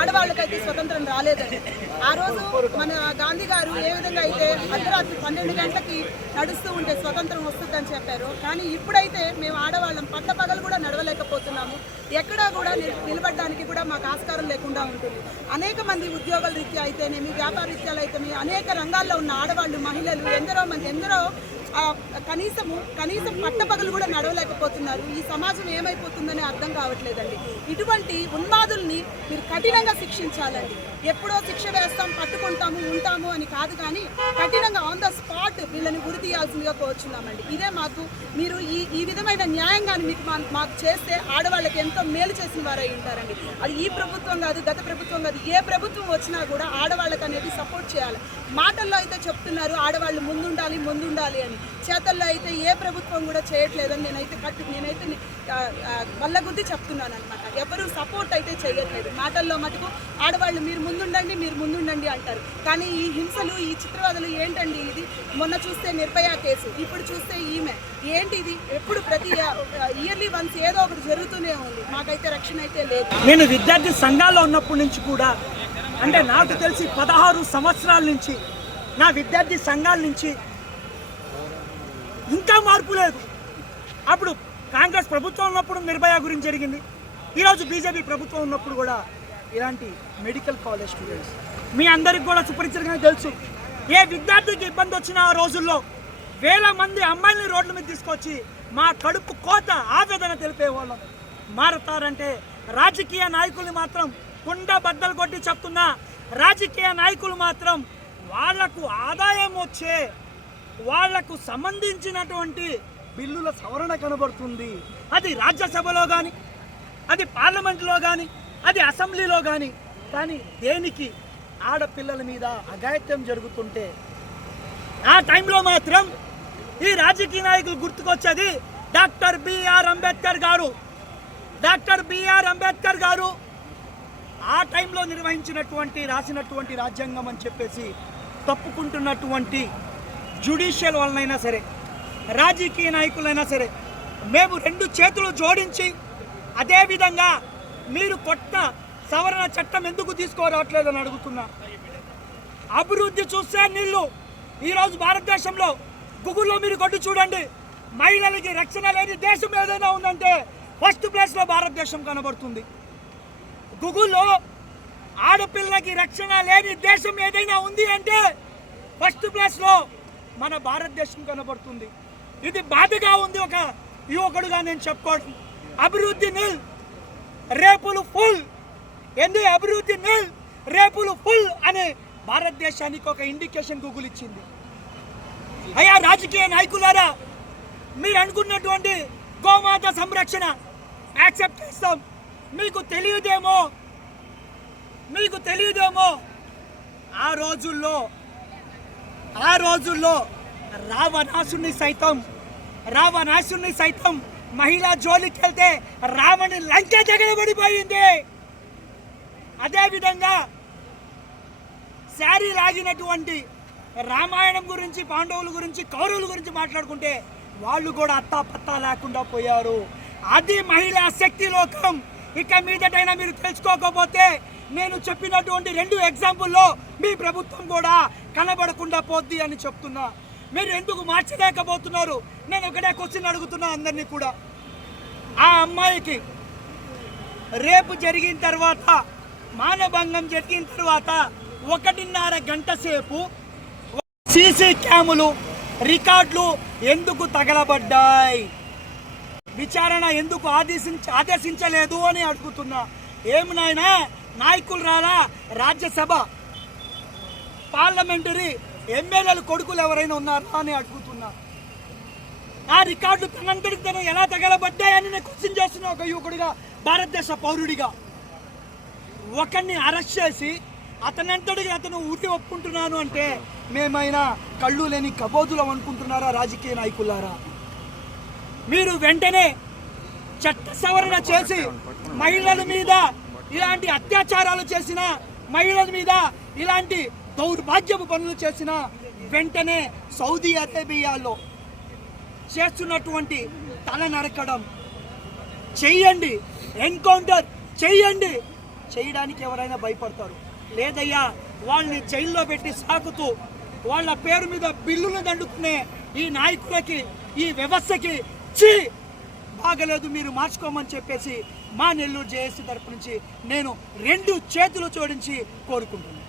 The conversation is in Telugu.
ఆడవాళ్ళకైతే స్వతంత్రం రాలేదండి. ఆ రోజు మన గాంధీ గారు ఏ విధంగా అయితే అర్ధరాత్రి 12 గంటలకి నడుస్తూ ఉంటే స్వతంత్రం వస్తుందని చెప్పారు. కానీ ఇప్పుడైతే మేము ఆడవాళ్ళం పట్టపగలు కూడా నడవలేకపోతున్నాము. ఎక్కడా కూడా నిలబడడానికి కూడా మాకు ఆస్కారం లేకుండా ఉంటుంది. అనేక మంది ఉద్యోగాల రీత్యా అయితేనేమి, వ్యాపార రీత్యాలు అయితేనేమి, అనేక రంగాల్లో ఉన్న ఆడవాళ్ళు, మహిళలు ఎందరో కనీసం పట్టపగలు కూడా నడవలేకపోతున్నారు. ఈ సమాజం ఏమైపోతుందని అర్థం కావట్లేదండి. ఇటువంటి ఉన్మాదుల్ని మీరు కఠినంగా శిక్షించాలండి. ఎప్పుడో శిక్ష వేస్తాం, పట్టుకుంటాము, ఉంటాము అని కాదు, కానీ కఠినంగా ఆన్ ద స్పాట్ వీళ్ళని ఉరి తీయాల్సిందిగా కోరుచున్నామండి. ఇదే మాకు మీరు ఈ విధమైన న్యాయంగాని మీకు మాకు చేస్తే ఆడవాళ్ళకి ఎంతో మేలు చేసిన వారై ఉంటారండి. అది ఈ ప్రభుత్వం కాదు, గత ప్రభుత్వం కాదు, ఏ ప్రభుత్వం వచ్చినా కూడా ఆడవాళ్ళకి అనేది సపోర్ట్ చేయాలి. మాటల్లో అయితే చెప్తున్నారు ఆడవాళ్ళు ముందుండాలి అని, చేతల్లో అయితే ఏ ప్రభుత్వం కూడా చేయట్లేదని నేనైతే బల్లగుద్ది చెప్తున్నాను అనమాట. ఎవరు సపోర్ట్ అయితే చేయట్లేదు. మాటల్లో మటుకు ఆడవాళ్ళు మీరు ముందుండండి అంటారు. కానీ ఈ హింసలు, ఈ చిత్రవదలు ఏంటండి ఇది? మొన్న చూస్తే నిర్భయ కేసు, ఇప్పుడు చూస్తే ఈమె ఏంటి ఇది? ఎప్పుడు ప్రతి ఇయర్లీ వన్స్ ఏదో ఒకటి జరుగుతూనే ఉంది. మాకైతే రక్షణ అయితే లేదు. నేను విద్యార్థి సంఘాల్లో ఉన్నప్పటి నుంచి కూడా, అంటే నాకు తెలిసి 16 సంవత్సరాల నుంచి నా విద్యార్థి సంఘాల నుంచి ఇంకా మార్పు లేదు. అప్పుడు కాంగ్రెస్ ప్రభుత్వం ఉన్నప్పుడు నిర్భయ గురించి జరిగింది. ఈరోజు బీజేపీ ప్రభుత్వం ఉన్నప్పుడు కూడా ఇలాంటి మెడికల్ కాలేజ్ స్టూడెంట్స్ మీ అందరికి కూడా సుపరిచితంగా తెలుసు. ఏ విద్యార్థికి ఇబ్బంది వచ్చిన ఆ రోజుల్లో వేల మంది అమ్మాయిని రోడ్ల మీద తీసుకొచ్చి మా కడుపు కోత ఆవేదన తెలిపేవాళ్ళం. మారతారంటే రాజకీయ నాయకులు మాత్రం కుండ బద్దలు కొట్టి చెప్తున్నా, రాజకీయ నాయకులు మాత్రం వాళ్లకు ఆదాయం వచ్చే, వాళ్లకు సంబంధించినటువంటి బిల్లుల సవరణ కనబడుతుంది. అది రాజ్యసభలో కానీ, అది పార్లమెంట్లో కానీ, అది అసెంబ్లీలో కానీ. కానీ దేనికి ఆడపిల్లల మీద అఘాయిత్యం జరుగుతుంటే ఆ టైంలో మాత్రం ఈ రాజకీయ నాయకులు గుర్తుకొచ్చేది డాక్టర్ బిఆర్ అంబేద్కర్ గారు. డాక్టర్ బిఆర్ అంబేద్కర్ గారు ఆ టైంలో రాసినటువంటి రాజ్యాంగం అని చెప్పేసి తప్పుకుంటున్నటువంటి జ్యుడిషియల్ వాళ్ళనైనా సరే, రాజకీయ నాయకులైనా సరే, మేము 2 చేతులు జోడించి అదేవిధంగా మీరు కొత్త సవరణ చట్టం ఎందుకు తీసుకురావట్లేదని అడుగుతున్నా. అభివృద్ధి చూస్తే నీళ్ళు ఈరోజు భారతదేశంలో గూగుల్లో మీరు కొట్టి చూడండి, మహిళలకి రక్షణ లేని దేశం ఏదైనా ఉందంటే ఫస్ట్ ప్లేస్లో భారతదేశం కనబడుతుంది. గూగుల్లో ఆడపిల్లకి రక్షణ లేని దేశం ఏదైనా ఉంది అంటే ఫస్ట్ ప్లేస్లో మన భారతదేశం కనబడుతుంది. ఇది బాధగా ఉంది ఒక యువకుడుగా నేను చెప్పుకోవడం. అభివృద్ధి నిల్, రేపులు ఫుల్. ఎందుకు అభివృద్ధి నిల్, రేపులు ఫుల్ అనే భారతదేశానికి ఒక ఇండికేషన్ గూగుల్ ఇచ్చింది. అయ్యా రాజకీయ నాయకులారా, మీరు అనుకున్నటువంటి గోమాత సంరక్షణ యాక్సెప్ట్ చేస్తాం. మీకు తెలియదేమో ఆ రోజుల్లో రావణాసుని సైతం మహిళా జోలికి వెళ్తే రావణి లంక తగలబడిపోయింది. అదేవిధంగా శారీ లాగినటువంటి రామాయణం గురించి, పాండవుల గురించి, కౌరవుల గురించి మాట్లాడుకుంటే వాళ్ళు కూడా అత్తాపత్తా లేకుండా పోయారు. అది మహిళా శక్తి లోకం. ఇక మీదటైనా మీరు తెలుసుకోకపోతే నేను చెప్పినటువంటి 2 ఎగ్జాంపుల్లో మీ ప్రభుత్వం కూడా కనబడకుండా పోద్ది అని చెప్తున్నా. మీరు ఎందుకు మార్చలేకపోతున్నారు? నేను ఒకటే క్వశ్చన్ అడుగుతున్నా అందరినీ కూడా. ఆ అమ్మాయికి రేపు జరిగిన తర్వాత, మానభంగం జరిగిన తర్వాత 1.5 గంట సేపు సీసీ క్యాములు, రికార్డులు ఎందుకు తగలబడ్డాయి? విచారణ ఎందుకు ఆదేశించలేదు అని అడుగుతున్నా. ఏమి నాయనా, నాయకులు రాలా? రాజ్యసభ, పార్లమెంటరీ ఎమ్మెల్యేలు కొడుకులు ఎవరైనా ఉన్నారా అని అడుగుతున్నా. ఆ రికార్డులు తనంతటికి తను ఎలా తగలబడ్డాయని నేను క్వశ్చన్ చేస్తున్నా ఒక యువకుడిగా, భారతదేశ పౌరుడిగా. ఒకరిని అరెస్ట్ చేసి అతనంతటికి అతను ఊరి ఒప్పుకుంటున్నాను అంటే మేమైనా కళ్ళు లేని కబోదులం అనుకుంటున్నారా రాజకీయ నాయకులారా? మీరు వెంటనే చట్ట సవరణ చేసి మహిళల మీద ఇలాంటి అత్యాచారాలు చేసిన, మహిళల మీద ఇలాంటి దౌర్భాగ్యపు పనులు చేసిన వెంటనే సౌదీ అరేబియాలో చేస్తున్నటువంటి తల నరకడం చెయ్యండి, ఎన్కౌంటర్ చెయ్యండి. చేయడానికి ఎవరైనా భయపడతారు. లేదయ్యా, వాళ్ళని జైల్లో పెట్టి సాకుతూ వాళ్ళ పేరు మీద బిల్లులు దండుకునే ఈ నాయకులకి, ఈ వ్యవస్థకి బాగలేదు, మీరు మార్చుకోమని చెప్పేసి మా నెల్లూరు జేఏసీ తరపు నుంచి నేను 2 చేతులు జోడించి కోరుకుంటున్నాను.